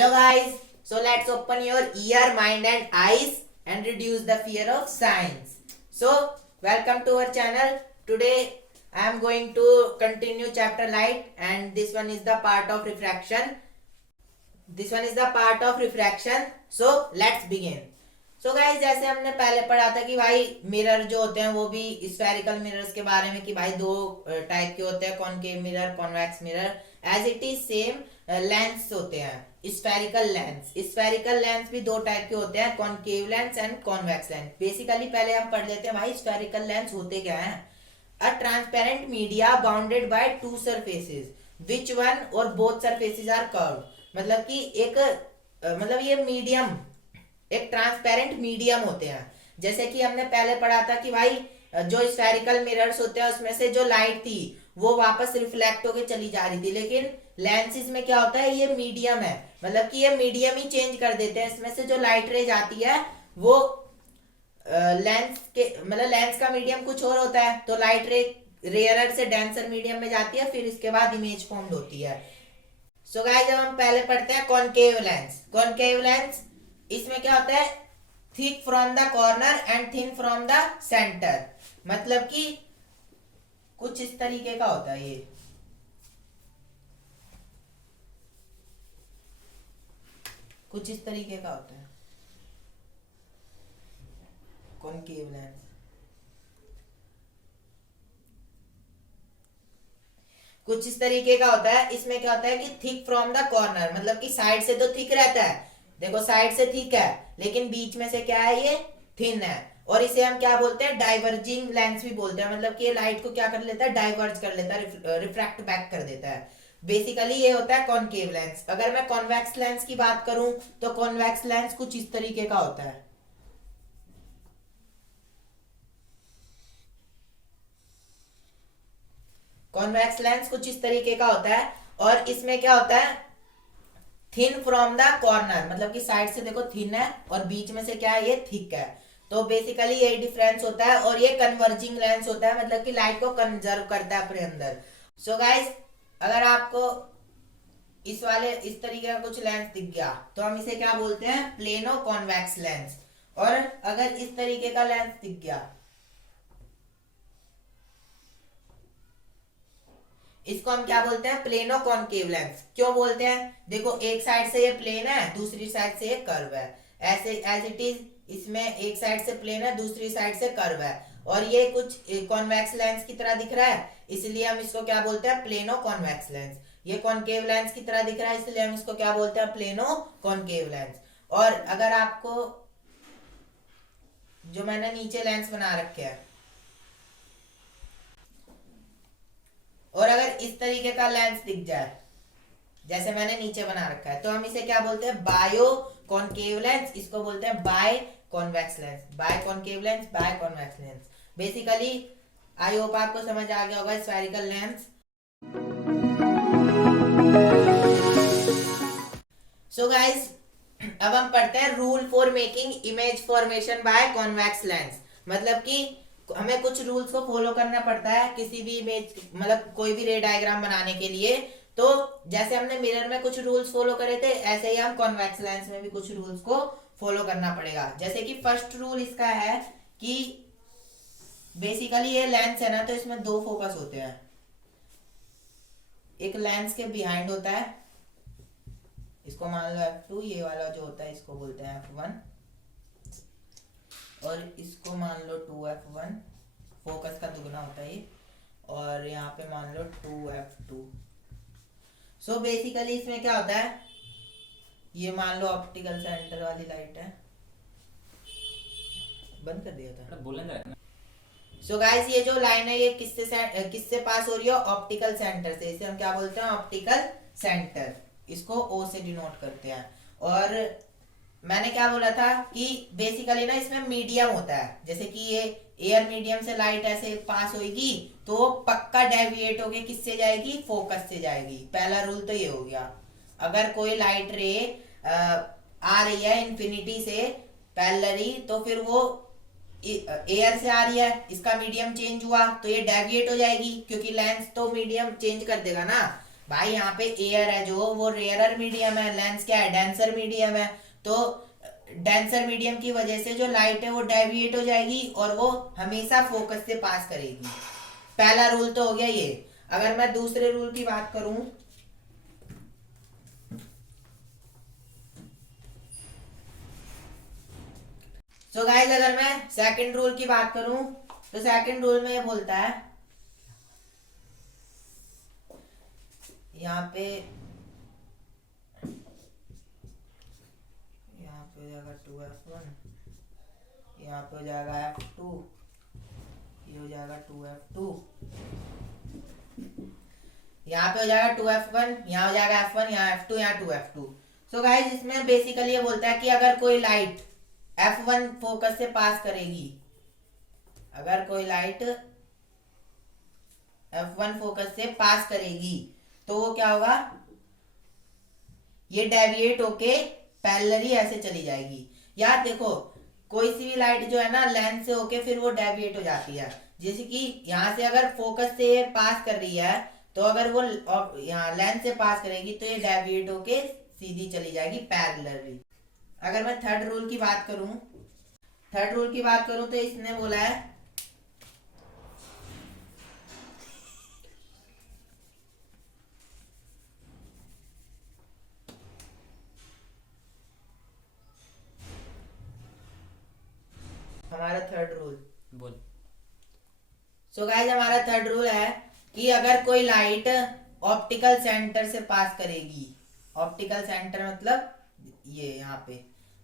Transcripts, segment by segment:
Hello guys, so let's open your ear, mind and eyes and reduce the fear of science. So welcome to our channel. Today I am going to continue chapter light and this one is the part of refraction. So let's begin. So guys जैसे हमने पहले पढ़ा था कि भाई mirror जो होते हैं वो भी स्फेरिकल मिरर्स के बारे में कि भाई दो टाइप के होते हैं, concave mirror, convex mirror. As it is same lens होते हैं, स्फेरिकल लेंस भी दो टाइप के होते हैं, concave lens and convex lens. Basically पहले हम पढ़ लेते हैं भाई स्फेरिकल लेंस होते क्या हैं. A transparent media bounded by two surfaces which one और बोथ सरफेसेस आर कर्व्ड. मतलब कि एक मतलब ये मीडियम एक ट्रांसपेरेंट मीडियम होते हैं. जैसे कि हमने पहले पढ़ा था कि भाई जो स्फेरिकल मिरर्स होते हैं उसमें से जो लाइट थी वो वापस रिफ्लेक्ट होके चली जा रही थी, लेकिन लेंसेज में क्या होता है, ये मीडियम है, मतलब कि ये मीडियम ही चेंज कर देते हैं. इसमें से जो लाइट रेज आती है वो लेंस का मीडियम कुछ और होता है, तो लाइट रे रेयरर से डेंसर मीडियम में जाती है, फिर इसके बाद इमेज फॉर्म्ड होती है. सो गाइस जब हम पहले पढ़ते हैं कॉनकेव लेंस, इसमें क्या होता है, thick from the corner and thin from the centre. मतलब कि कुछ इस तरीके का होता है, ये कुछ इस तरीके का होता है कॉनकेव लेंस. कुछ इस तरीके का होता है. इसमें क्या होता है कि थिक फ्रॉम द कॉर्नर, मतलब कि साइड से तो थिक रहता है, देखो साइड से थिक है, लेकिन बीच में से क्या है, ये थिन है. और इसे हम क्या बोलते हैं, डाइवर्जिंग लेंस भी बोलते हैं. मतलब कि ये लाइट को क्या कर लेता है, डाइवर्ज कर लेता है, रिफ्रैक्ट बैक कर देता है. बेसिकली ये होता है कॉनकेव लेंस. अगर मैं कॉन्वेक्स लेंस की बात करूं तो कॉन्वेक्स लेंस कुछ इस तरीके का होता है. कॉन्वेक्स लेंस कुछ इस तरीके का होता है और इसमें क्या होता है, थिन फ्रॉम द कॉर्नर, मतलब कि साइड से देखो थिन है और बीच में से क्या है, ये थिक है. तो बेसिकली यही डिफरेंस होता है. और ये कन्वर्जिंग लेंस होता है, मतलब कि लाइट को कंजर्व करता है अपने अंदर. सो गाइस अगर आपको इस तरीके का कुछ लेंस दिख गया तो हम इसे क्या बोलते हैं, प्लेनो कॉन्वेक्स लेंस. और अगर इस तरीके का लेंस दिख गया इसको हम क्या बोलते हैं, प्लेनो कॉनकेव लेंस. क्यों बोलते हैं, देखो एक साइड से ये प्लेन है, दूसरी साइड से ये कर्व है, ऐसे एज इट इज. इसमें एक साइड से प्लेन है, दूसरी साइड से कर्व है, और ये कुछ कॉन्वेक्स लेंस की तरह दिख रहा है, इसलिए हम इसको क्या बोलते हैं, प्लेनो कॉन्वेक्स लेंस. ये कॉनकेव लेंस की तरह दिख रहा है, इसलिए हम इसको क्या बोलते हैं, प्लेनो कॉनकेव लेंस. और अगर आपको जो मैंने नीचे लेंस बना रखे हैं, और अगर इस तरीके का लेंस दिख जाए जैसे मैंने नीचे बना रखा है, तो हम इसे क्या बोलते हैं, बायो कॉनकेव लेंस. इसको बोलते हैं biconvex lens, bye concave lens, biconvex lens. Basically I hope आपको समझ आ गया होगा स्फेरिकल लेंस. सो गाइस अब हम पढ़ते हैं rule for making image formation by convex lens. मतलब कि हमें कुछ रूल्स को फॉलो करना पड़ता है किसी भी इमेज, मतलब कोई भी रे डायग्राम बनाने के लिए. तो जैसे हमने मिरर में कुछ रूल्स फॉलो करे थे, ऐसे ही हम कॉन्वेक्स लेंस में भी कुछ रूल्स को फॉलो करना पड़ेगा. जैसे कि फर्स्ट रूल इसका है कि बेसिकली ये लेंस है ना, तो इसमें दो फोकस होते हैं. एक लेंस के बिहाइंड होता है, इसको मान लो F2, ये वाला जो होता है इसको बोलते हैं F1, और इसको मान लो 2F1, फोकस का दुगना होता है ये, और यहाँ पे मान लो 2F2. सो बेसिकली इसमें क्या होता है, ये मान लो ऑप्टिकल सेंटर वाली लाइट है, बंद कर दिया था बोलेंगे. सो गाइस ये जो लाइन है ये किससे पास हो रही है, ऑप्टिकल सेंटर से. इसे हम क्या बोलते हैं, ऑप्टिकल सेंटर. इसको O से डिनोट करते हैं. और मैंने क्या बोला था कि बेसिकली ना इसमें मीडियम होता है, जैसे कि ये एयर मीडियम से लाइट ऐसे पास होगी तो पक्का डेविएट होके किससे जाएगी, फोकस से जाएगी. पहला रूल तो ये हो गया. अगर कोई लाइट रे आ रही है इन्फिनिटी से पैरेलली, तो फिर वो एयर से आ रही है, इसका मीडियम चेंज हुआ तो ये डेविएट हो जाएगी, क्योंकि लेंस तो मीडियम चेंज कर देगा ना. भाई यहाँ पे एयर है जो वो रेयरर मीडियम है, लेंस क्या है, डेंसर मीडियम है। तो डेंसर मीडियम की वजह से जो लाइट है वो डेविएट हो जाएगी और वो हमेशा फोकस से पास करेगी। पहला रूल तो हो गया ये। अगर मैं दूसरे रूल की बात करूं, सो गाइस अगर मैं सेकंड रूल की बात करूं तो सेकंड रूल में ये बोलता है, यहाँ पे हो जाएगा 2f1, यहाँ पे हो जाएगा f2, ये हो जाएगा 2f2, यहाँ पे हो जाएगा 2f1, यहाँ हो जाएगा f1, यहाँ f2, यहाँ 2f2। सो गाइस इसमें बेसिकली ये बोलता है कि अगर कोई लाइट f1 फोकस से पास करेगी, अगर कोई लाइट f1 फोकस से पास करेगी तो वो क्या होगा, ये डेविएट होके पैरेलली ऐसे चली जाएगी। यार देखो कोई सी भी लाइट जो है ना लेंस से होके फिर वो डेविएट हो जाती है। जैसे कि यहाँ से अगर फोकस से पास कर रही है तो अगर वो यहाँ लेंस से पास करेगी तो ये डेविएट होके सीधी चली जाएगी पैरेलली। अगर मैं थर्ड रूल की बात करूं तो इसने बोला है हमारा थर्ड रूल बोल। सो गाइस हमारा थर्ड रूल है कि अगर कोई लाइट ऑप्टिकल सेंटर से पास करेगी, ऑप्टिकल सेंटर मतलब ये यहाँ पे,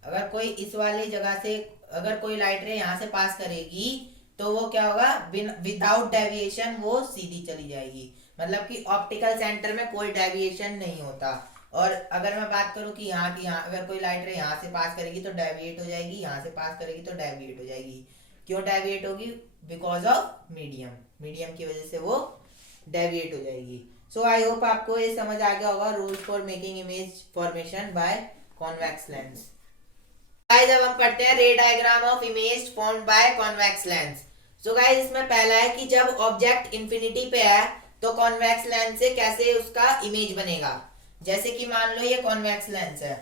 अगर कोई इस वाली जगह से अगर कोई लाइट रे यहाँ से पास करेगी तो वो क्या होगा, विदाउट डेविएशन वो सीधी चली जाएगी। मतलब कि ऑप्टिकल सेंटर में कोई डेविएशन नहीं होता। और अगर मैं बात करूं कि यहाँ की यहाँ अगर कोई लाइट रे यहाँ से पास करेगी तो डेविएट हो जाएगी, यहाँ से पास करेगी तो डेविएट हो जाएगी। क्यों डेविएट होगी, बिकॉज ऑफ मीडियम की वजह से वो डेविएट हो जाएगी। सो आई होप आपको ये समझ आ गया होगा rules for making image formation by convex lens. Guys अब हम करते हैं रे diagram of image formed by convex lens. So guys इसमें पहला है कि जब ऑब्जेक्ट इंफिनिटी पे है तो कॉन्वेक्स लेंस से कैसे उसका इमेज बनेगा। जैसे कि मान लो ये कॉन्वेक्स लेंस है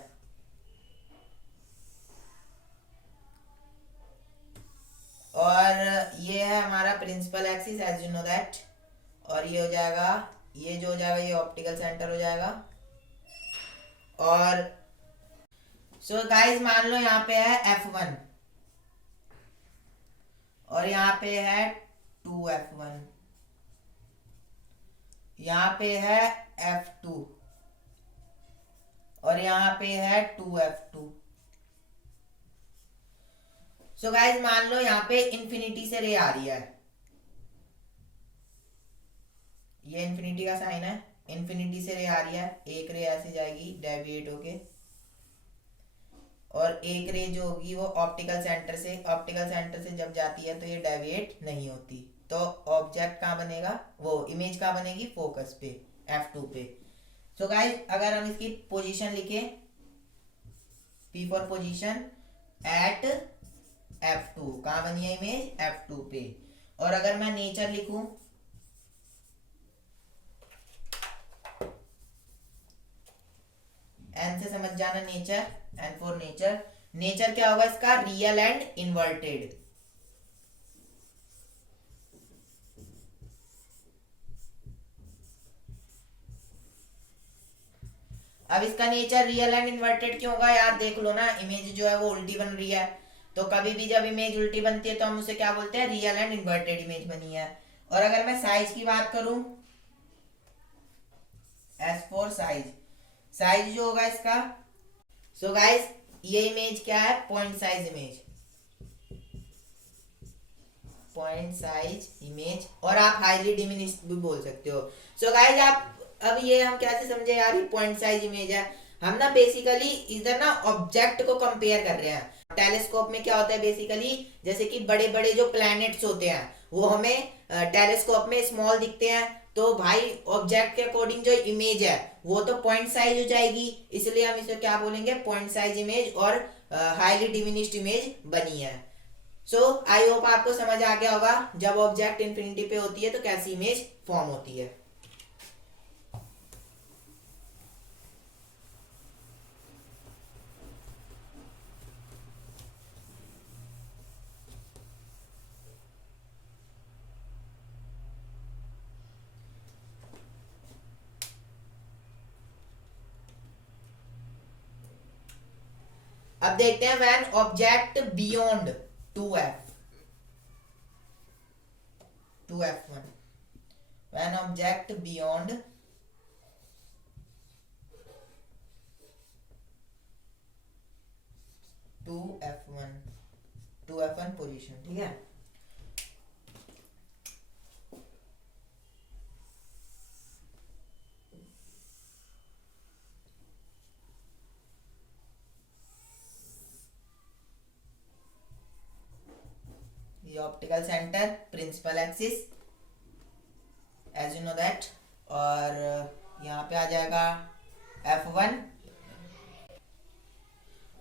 और ये है हमारा principal axis as you know that, और ये हो जाएगा, ये जो हो जाएगा ये ऑप्टिकल सेंटर हो जाएगा। और सो गाइस मान लो यहाँ पे है f1 और यहाँ पे है 2f1, यहाँ पे है f2 और यहाँ पे है 2f2। सो गाइस मान लो यहाँ पे इंफिनिटी से रे आ रही है, ये इंफिनिटी का साइन है, इंफिनिटी से रे आ रही है, एक रे ऐसे जाएगी डेविएट होके और एक रे जो होगी वो ऑप्टिकल सेंटर से जब जाती है तो ये डेविएट नहीं होती। तो ऑब्जेक्ट कहाँ बनेगा, वो इमेज कहाँ बनेगी, फोकस पे f2 पे। सो गाइस अगर हम इसकी पोजीशन लिखे, P for position eight f2, कहाँ बनी है इमेज, f2 पे। और अगर मैं नेचर लिखूं, एन से समझ जाना nature, N for nature. Nature क्या होगा इसका, रियल एंड इन्वर्टेड। अब इसका नेचर रियल एंड इन्वर्टेड क्यों होगा यार, देख लो ना, इमेज जो है वो उल्टी बन रही है। तो कभी भी जब इमेज उल्टी बनती है तो हम उसे क्या बोलते हैं, रियल एंड इन्वर्टेड इमेज बनी है। और अगर मैं साइज की बात करूं, एस फॉर साइज, साइज जो होगा इसका, सो गाइस ये इमेज क्या है, point size image, point size image, और आप हाईली डिमिनिश्ड भी बोल सकते हो। सो गाइस आप अब ये हम कैसे समझे यार, ये पॉइंट साइज इमेज है। हम ना बेसिकली इधर ना ऑब्जेक्ट को कंपेयर कर रहे हैं। टेलीस्कोप में क्या होता है बेसिकली, जैसे कि बड़े बड़े जो प्लैनेट्स होते हैं वो हमें टेलीस्कोप में स्मॉल दिखते हैं, तो भाई ऑब्जेक्ट के अकॉर्डिंग जो इमेज है वो तो पॉइंट साइज हो जाएगी, इसलिए हम इसे क्या बोलेंगे, पॉइंट साइज इमेज और हाईली डिमिनिश्ड इमेज बनी है। सो आई होप आपको समझ आ गया होगा जब ऑब्जेक्ट इंफिनिटी पे होती है तो कैसी इमेज फॉर्म होती है। अब देखते हैं when object beyond 2f1 when object beyond 2f1 position, ठीक है। ये optical centre, principal axis as you know that, और यहाँ पे आ जाएगा f1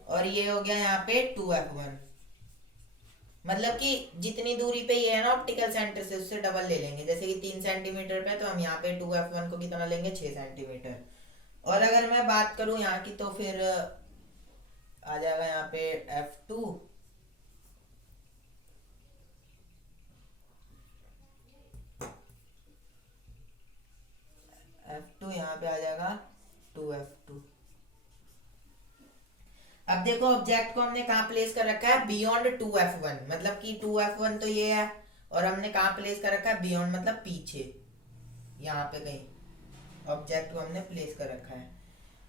और ये हो गया यहाँ पे 2f1। मतलब कि जितनी दूरी पे ये है ना ऑप्टिकल सेंटर से, उससे डबल ले लेंगे। जैसे कि 3 सेंटीमीटर पे, तो हम यहाँ पे 2f1 को कितना लेंगे, 6 सेंटीमीटर। और अगर मैं बात करूँ यहाँ की, तो फिर आ जाएगा यहाँ पे f2 यहाँ पे आ जाएगा 2f2। अब देखो ऑब्जेक्ट को हमने कहाँ प्लेस कर रखा है, बियॉन्ड 2f1, मतलब कि 2f1 तो ये है, और हमने कहाँ प्लेस कर रखा है, बियॉन्ड मतलब पीछे, यहाँ पे कहीं ऑब्जेक्ट को हमने प्लेस कर रखा है।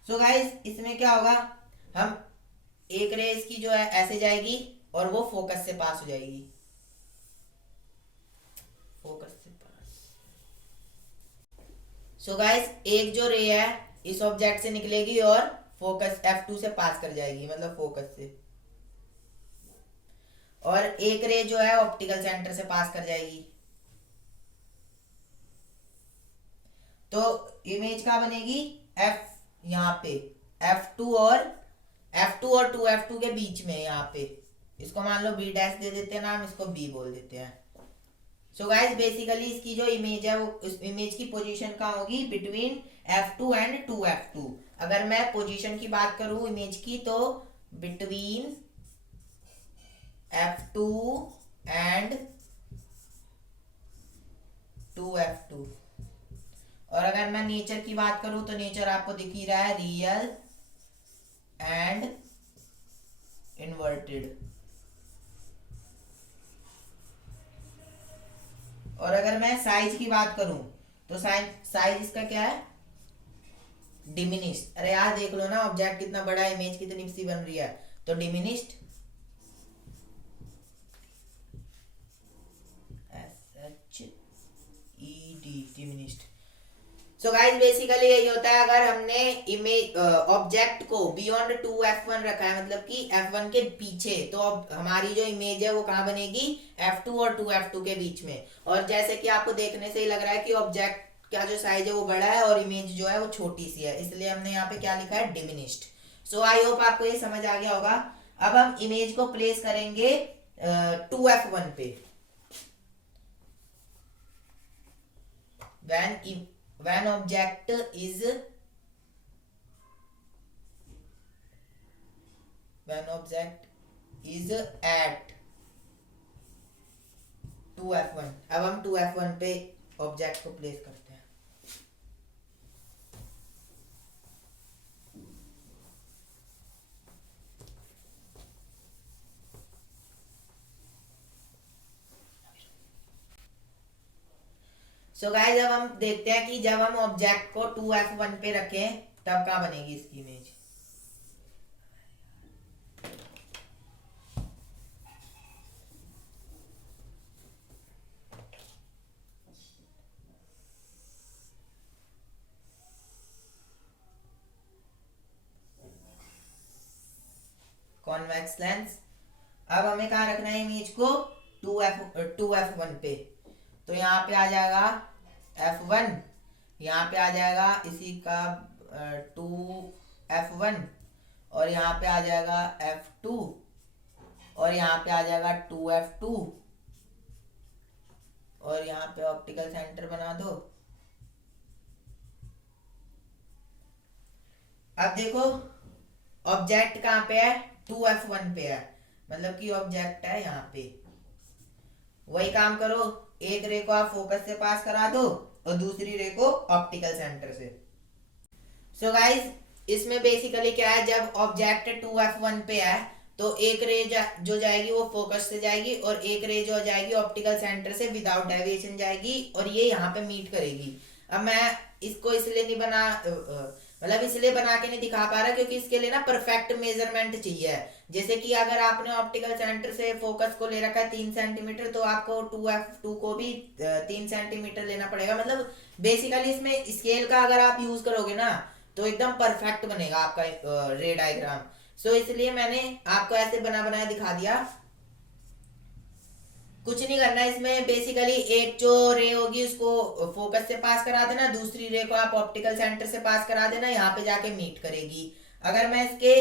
सो गाइस इसमें क्या होगा, हम एक रे इसकी जो है ऐसे जाएगी और वो फोकस से पास हो जाएगी, फोकस से पास। सो गाइस एक जो रे है इस ऑब्जेक्ट से निकलेगी और फोकस f2 से पास कर जाएगी, मतलब फोकस से, और एक रे जो है ऑप्टिकल सेंटर से पास कर जाएगी। तो इमेज क्या बनेगी, f यहाँ पे f2 और 2f2 के बीच में, यहाँ पे इसको मान लो b डैश दे देते हैं नाम, इसको b बोल देते हैं। सो गाइस बेसिकली इसकी जो इमेज है, वो इस इमेज की पोजीशन कहाँ होगी, बिटवीन f2 एंड 2f2। अगर मैं पोजीशन की बात करूं इमेज की, तो बिटवीन f2 एंड 2f2। और अगर मैं नेचर की बात करूं, तो नेचर आपको दिख ही रहा है, रियल एंड इन्वर्टेड। और अगर मैं साइज की बात करूं, तो साइज इसका क्या है, डिमिनिश्ड। अरे यार देख लो ना ऑब्जेक्ट कितना बड़ा है, इमेज कितनी सी बन रही है, तो diminished, diminished. So guys basically यही होता है, अगर हमने इमेज ऑब्जेक्ट को बियॉन्ड 2f1 रखा है, मतलब कि f1 के पीछे, तो अब हमारी जो इमेज है वो कहाँ बनेगी, f2 और 2f2 के बीच में। और जैसे कि आपको देखने से ही लग रहा है कि ऑब्जेक्ट का जो साइज है वो बड़ा है और इमेज जो है वो छोटी सी है, इसलिए हमने यहाँ पे क्या लिखा है, डिमिनिश्ड। सो आई होप आपको ये समझ आ गया होगा। अब हम इमेज को प्लेस करेंगे 2f1 पे। when object is at 2f1, अब हम 2f1 पे ऑब्जेक्ट को प्लेस करते हैं। सो गाइस अब हम देखते हैं कि जब हम ऑब्जेक्ट को 2f1 पे रखें तब क्या बनेगी इसकी इमेज। Convex lens. अब हमें कहाँ रखना है इमेज को, 2f1 पे। तो यहाँ पे आ जाएगा f1, यहाँ पे आ जाएगा इसी का 2f1, और यहाँ पे आ जाएगा f2, और यहाँ पे आ जाएगा 2f2, और यहाँ पे ऑप्टिकल सेंटर बना दो। अब देखो ऑब्जेक्ट कहाँ पे है, 2f1 पे है, मतलब कि ऑब्जेक्ट है यहाँ पे। वही काम करो, एक रे को आप फोकस से पास करा दो और दूसरी रे को ऑप्टिकल सेंटर से। सो गाइस इसमें बेसिकली क्या है, जब ऑब्जेक्ट 2f1 पे है तो एक रे जो जाएगी वो फोकस से जाएगी, और एक रे जो जाएगी ऑप्टिकल सेंटर से विदाउट डेविएशन जाएगी, और ये यहाँ पे मीट करेगी। अब मैं इसको इसलिए नहीं मतलब इसलिए बना के नहीं दिखा पा रहा क्योंकि इसके लिए ना परफेक्ट मेजरमेंट चाहिए। जैसे कि अगर आपने ऑप्टिकल सेंटर से फोकस को ले रखा है 3 सेंटीमीटर, तो आपको 2f2 को भी 3 सेंटीमीटर लेना पड़ेगा। मतलब बेसिकली इसमें स्केल का अगर आप यूज करोगे ना तो एकदम परफेक्ट बनेगा आपका रे डायग्राम। सो इसलिए मैंने आपको ऐसे बना बनाया दिखा दिया। कुछ नहीं करना है इसमें, बेसिकली एक जो रे होगी उसको फोकस से पास करा देना, दूसरी रे को आप ऑप्टिकल सेंटर से पास करा देना, यहाँ पे जाके मीट करेगी। अगर मैं इसके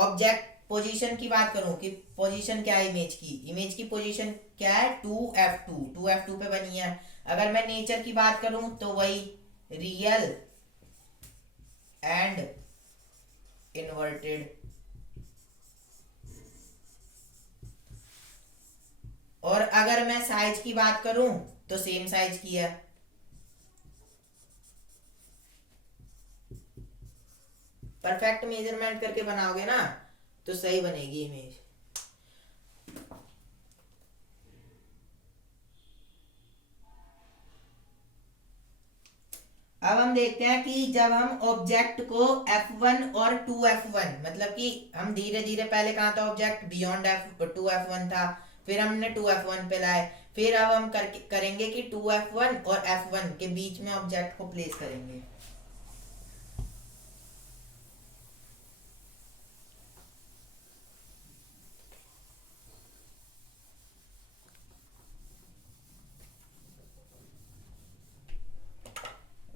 ऑब्जेक्ट पोजीशन की बात करूं कि पोजीशन क्या है इमेज की पोजीशन क्या है, 2f2 पे बनी है। अगर मैं नेचर की बात करूं तो वही रियल एंड इन्वर्टेड। और अगर मैं साइज की बात करूं तो सेम साइज की है। परफेक्ट मेजरमेंट करके बनाओगे ना तो सही बनेगी इमेज। अब हम देखते हैं कि जब हम ऑब्जेक्ट को F1 और 2f1, मतलब कि हम धीरे धीरे, पहले कहाँ था ऑब्जेक्ट बियॉन्ड 2f1 था, फिर हमने 2f1 पे लाए, फिर अब हम करेंगे कि 2f1 और f1 के बीच में ऑब्जेक्ट को प्लेस करेंगे।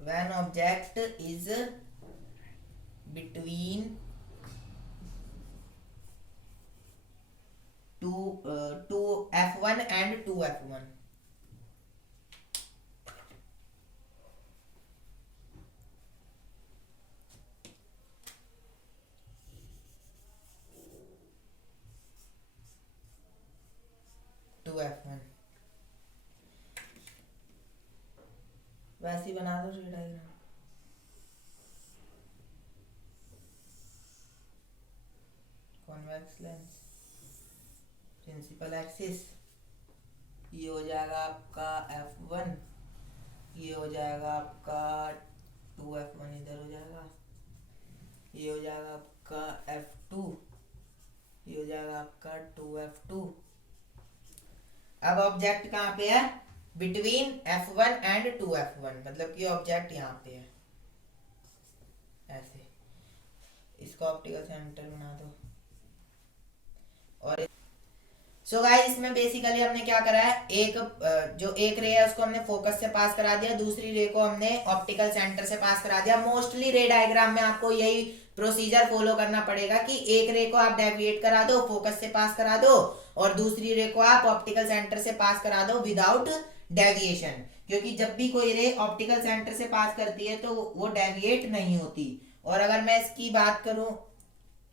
When object is between two f1 and 2f1, वैसे ही बना दो ray diagram. Convex lens, principal axis, ये हो जाएगा आपका f1, ये हो जाएगा आपका 2f1, इधर हो जाएगा, ये हो जाएगा आपका f2, ये हो जाएगा आपका 2f2। अब ऑब्जेक्ट कहाँ पे है, बिटवीन f1 एंड 2f1, मतलब कि ऑब्जेक्ट यहाँ पे है ऐसे। इसको ऑप्टिकल सेंटर बना दो। और सो गाइस इसमें बेसिकली हमने क्या करा है, जो एक रे है उसको हमने फोकस से पास करा दिया, दूसरी रे को हमने ऑप्टिकल सेंटर से पास करा दिया। मोस्टली रे डायग्राम में आपको यही प्रोसीजर फॉलो करना पड़ेगा कि एक रे को आप डेविएट करा दो, फोकस से पास करा दो, और दूसरी रे को आप ऑप्टिकल सेंटर से पास करा दो विदाउट डेविएशन। क्योंकि जब भी कोई रे ऑप्टिकल सेंटर से पास करती है तो वो डेविएट नहीं होती। और अगर मैं इसकी बात करूं,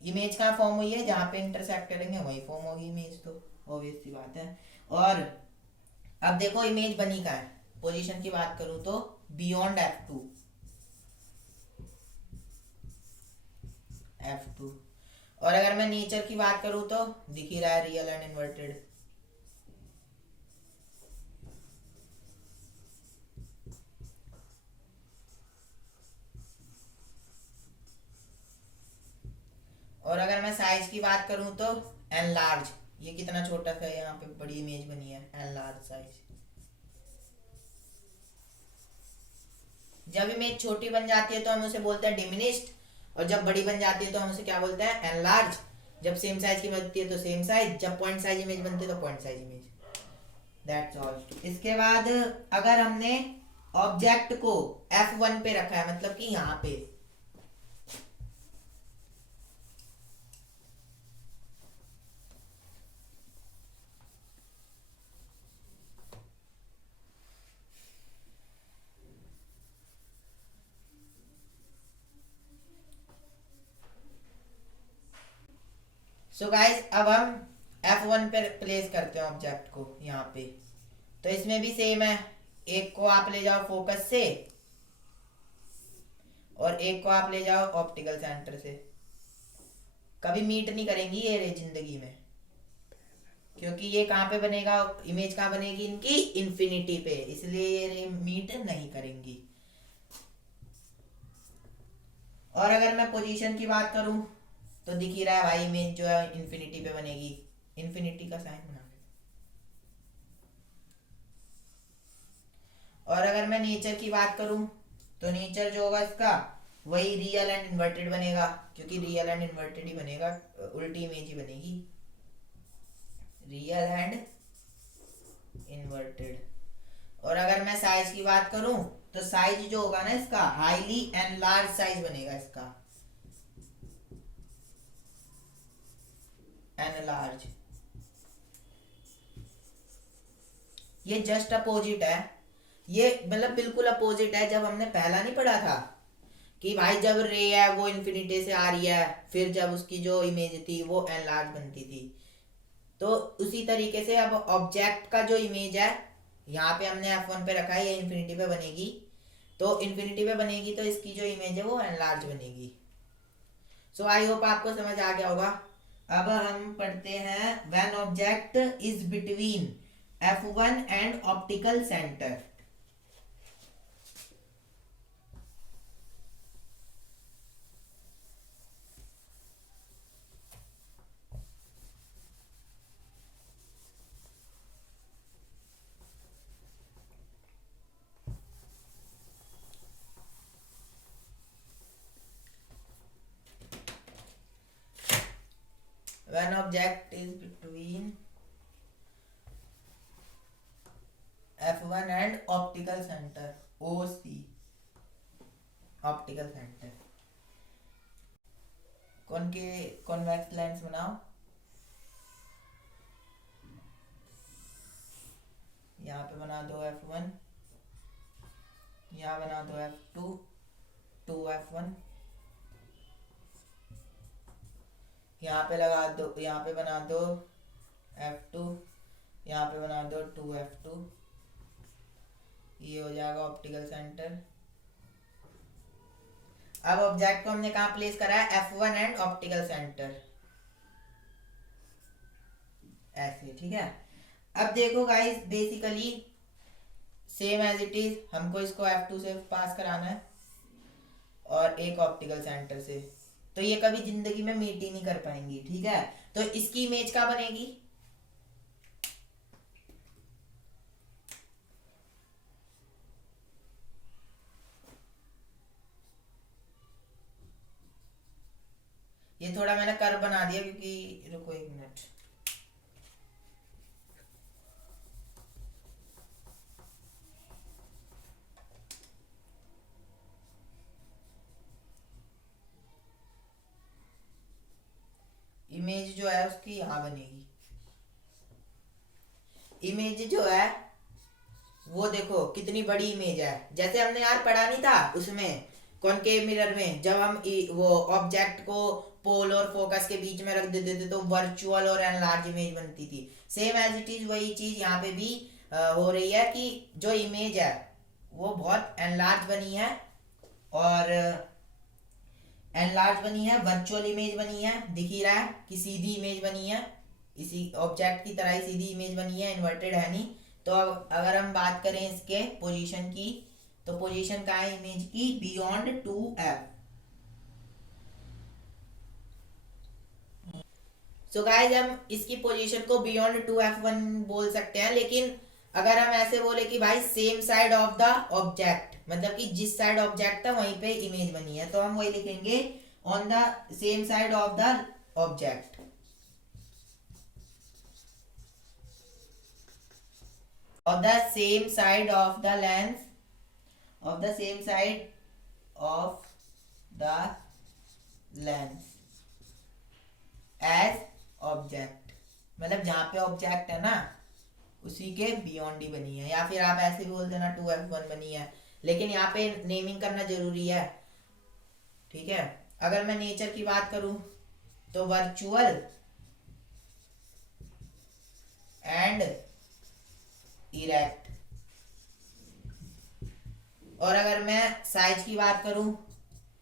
इमेज कहाँ फॉर्म हुई है, जहां पे इंटरसेक्ट करेंगे वही फॉर्म होगी इमेज, तो ऑब्वियस सी बात है। और अब देखो इमेज बनी कहाँ है, पोजीशन की बात करूं तो बियॉन्ड f2। और अगर मैं नेचर की बात करूं तो दिख ही रहा है रियल एंड इन्वर्टेड। और अगर मैं साइज की बात करूं तो एनलार्ज, ये कितना छोटा सा यहाँ पे बड़ी इमेज बनी है, एनलार्ज साइज। जब इमेज छोटी बन जाती है तो हम उसे बोलते हैं डिमिनिश्ड, और जब बड़ी बन जाती है तो हम उसे क्या बोलते हैं, एनलार्ज। जब सेम साइज की बनती है तो सेम साइज, जब पॉइंट साइज इमेज बनती है तो point size image. That's all. इसके बाद अगर हमने ऑब्जेक्ट को F1 पे रखा है, मतलब कि यहाँ पे, सो गाइस अब हम F1 पे प्लेस करते हैं ऑब्जेक्ट को यहाँ पे। तो इसमें भी सेम है, एक को आप ले जाओ फोकस से और एक को आप ले जाओ ऑप्टिकल सेंटर से। कभी मीट नहीं करेंगी ये रे जिंदगी में, क्योंकि ये कहाँ पे बनेगा, इमेज कहाँ बनेगी इनकी, इन्फिनिटी पे, इसलिए ये रे मीट नहीं करेंगी। और अगर मैं पोजीशन की बात करूं तो दिख ही रहा है भाई, इमेज जो है इन्फिनिटी पे बनेगी। इन्फिनिटी का साइन बना दे। और अगर मैं नेचर की बात करूं तो नेचर जो होगा इसका वही रियल एंड इन्वर्टेड बनेगा, क्योंकि रियल एंड इन्वर्टेड ही बनेगा, उल्टी इमेज ही बनेगी, रियल एंड इन्वर्टेड। और अगर मैं साइज की बात करूं तो साइज जो होगा ना इसका हाईली एनलार्ज साइज बनेगा, इसका एनलार्ज। ये जस्ट अपोजिट है, ये मतलब बिल्कुल अपोजिट है। जब हमने पहला नहीं पढ़ा था कि भाई जब रे है वो इन्फिनिटी से आ रही है, फिर जब उसकी जो इमेज थी वो एनलार्ज बनती थी, तो उसी तरीके से अब ऑब्जेक्ट का जो इमेज है यहाँ पे हमने F1 पे रखा है, ये इन्फिनिटी पे बनेगी, तो इन्फिनिटी पे बनेगी तो इसकी जो इमेज है वो एनलार्ज बनेगी। सो आई होप आपको समझ आ गया होगा। अब हम पढ़ते हैं when object is between F1 and optical centre. When object is between F1 and optical center, OC, optical centre. कौन के कॉन्वेक्स लेंस बनाओ, यहाँ पे बना दो F1, यहाँ बना दो F2, 2F1, यहाँ पे लगा दो, यहाँ पे बना दो F2, यहाँ पे बना दो 2F2, ये हो जाएगा ऑप्टिकल सेंटर। अब ऑब्जेक्ट को हमने कहाँ प्लेस करा है, F1 एंड ऑप्टिकल सेंटर, ऐसे, ठीक है। अब देखो guys, basically same as it is, हमको इसको F2 से पास कराना है और एक ऑप्टिकल सेंटर से, तो ये कभी जिंदगी में मीट ही नहीं कर पाएंगी, ठीक है। तो इसकी इमेज क्या बनेगी, ये थोड़ा मैंने कर्व बना दिया क्योंकि, रुको एक मिनट, इमेज जो है उसकी यहाँ बनेगी। इमेज जो है वो देखो कितनी बड़ी इमेज है, जैसे हमने यार पढ़ा नहीं था उसमें कॉनकेव मिरर में, जब हम वो ऑब्जेक्ट को पोल और फोकस के बीच में रख देते थे तो वर्चुअल और एनलार्ज इमेज बनती थी। सेम एज इट इज वही चीज यहाँ पे भी हो रही है कि जो इमेज है वो बहुत एनलार्ज बनी है, और एनलार्ज बनी है, वर्चुअल इमेज बनी है, दिख ही रहा है कि सीधी इमेज बनी है, इसी ऑब्जेक्ट की तरह ही सीधी इमेज बनी है, इन्वर्टेड है नहीं। तो अब अगर हम बात करें इसके पोजीशन की, तो पोजीशन का है इमेज की बियॉन्ड 2F। सो गाइस, हम इसकी पोजीशन को बियॉन्ड 2F1 बोल सकते हैं, लेकिन अगर हम ऐसे बोले कि भाई same side of the object, मतलब कि जिस साइड ऑब्जेक्ट था वहीं पे इमेज बनी है, तो हम वही लिखेंगे on the same side of the object. of the same side of the lens, of the same side of the lens as object, मतलब जहां पे ऑब्जेक्ट है ना उसी के बियॉन्ड ही बनी है, या फिर आप ऐसे भी बोल देना 2F1 बनी है, लेकिन यहाँ पे नेमिंग करना जरूरी है, ठीक है। अगर मैं नेचर की बात करूं तो वर्चुअल एंड इरेक्ट। और अगर मैं साइज की बात करूं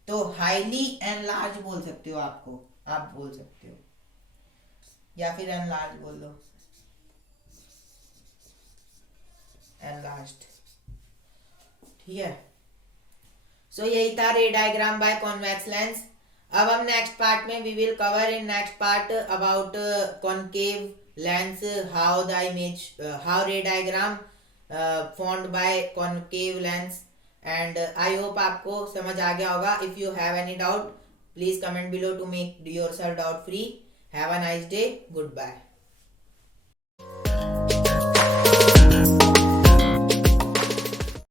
तो हाईली एनलार्ज बोल सकते हो, आप बोल सकते हो, या फिर एनलार्ज बोल दो, एनलार्ज्ड। ठीक है। सो यही था रे डायग्राम बाय कॉन्वेक्स लेंस। अब हम नेक्स्ट पार्ट में we will cover in next part about concave lens, how the image, how ray diagram formed by concave lens. And I hope आपको समझ आ गया होगा। If you have any doubt please comment below to make yourself doubt free. Have a nice day, good bye.